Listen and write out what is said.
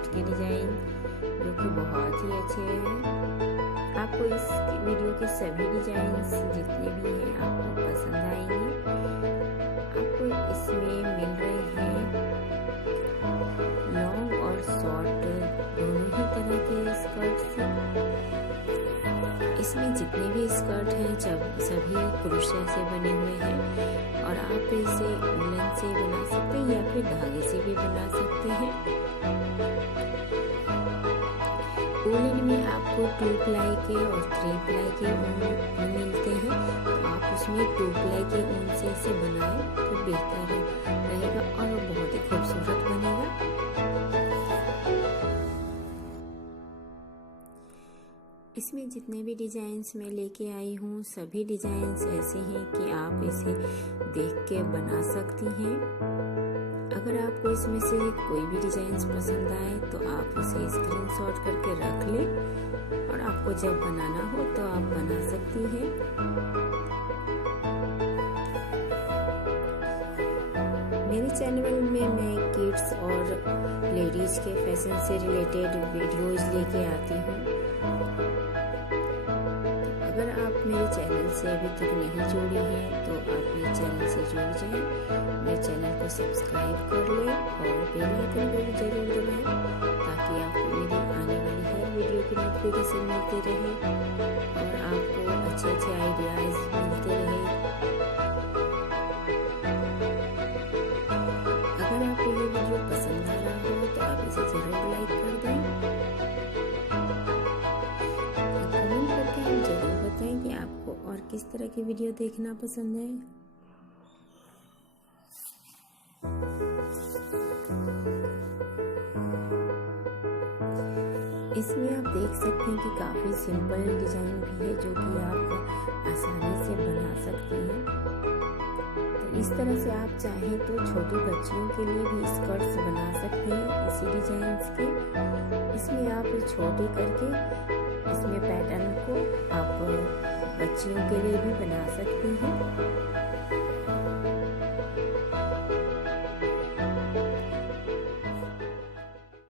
Skirt के design जो कि बहुत ही अच्छे हैं। आपको इस वीडियो के सभी डिजाइन्स जितने भी हैं आपको पसंद आएंगे। आपको इसमें मिल रहे हैं लॉन्ग और शॉर्ट दोनों ही तरह के स्कर्ट्स। इसमें जितने भी स्कर्ट हैं सभी क्रोशिया से बने हुए हैं और आप इसे वूलन से बना सकते हैं या फिर धागे से भी बना सकते हैं। वूलन में आपको 2 प्लाई के और 3 प्लाई के ऊन मिलते हैं, तो आप उसमें 2 प्लाई के ऊन से इसे बनाएं तो बेहतर रहेगा और बहुत ही खूबसूरत बनेगा। इसमें जितने भी डिजाइन्स मैं लेके आई हूँ सभी डिजाइन्स ऐसे हैं कि आप इसे देख के बना सकती हैं। अगर आपको इसमें से कोई भी डिजाइन्स पसंद आए तो आप उसे स्क्रीनशॉट करके रख लें और आपको जब बनाना हो तो आप बना सकती हैं। मेरे चैनल में मैं किड्स और लेडीज के फैशन से रिलेटेड वीडियोज लेके आती हूँ। अगर आप मेरे चैनल से अभी तक नहीं जुड़ी हैं तो आप मेरे चैनल से जुड़ जाएं, मेरे चैनल को सब्सक्राइब कर लें और बेल आइकन को भी जरूर दबाएं ताकि आपको मेरी आने वाली हर वीडियो की नोटिफिकेशन मिलती रहे और आपको अच्छे आइडियाज मिलते रहे। अगर आपको ये वीडियो पसंद आ रहा हो तो आप इसे जरूर लाइक कर दें। कि आपको और किस तरह की वीडियो देखना पसंद है। इसमें आप देख सकते हैं कि काफी सिंपल डिजाइन भी है जो कि आप आसानी से बना सकती हैं। तो इस तरह से आप चाहें तो छोटी बच्चियों के लिए भी स्कर्ट्स बना सकते हैं इसी डिजाइन्स के। इसमें आप छोटे करके इसमें पैटर्न को आप बच्चियों के लिए भी बना सकती हैं।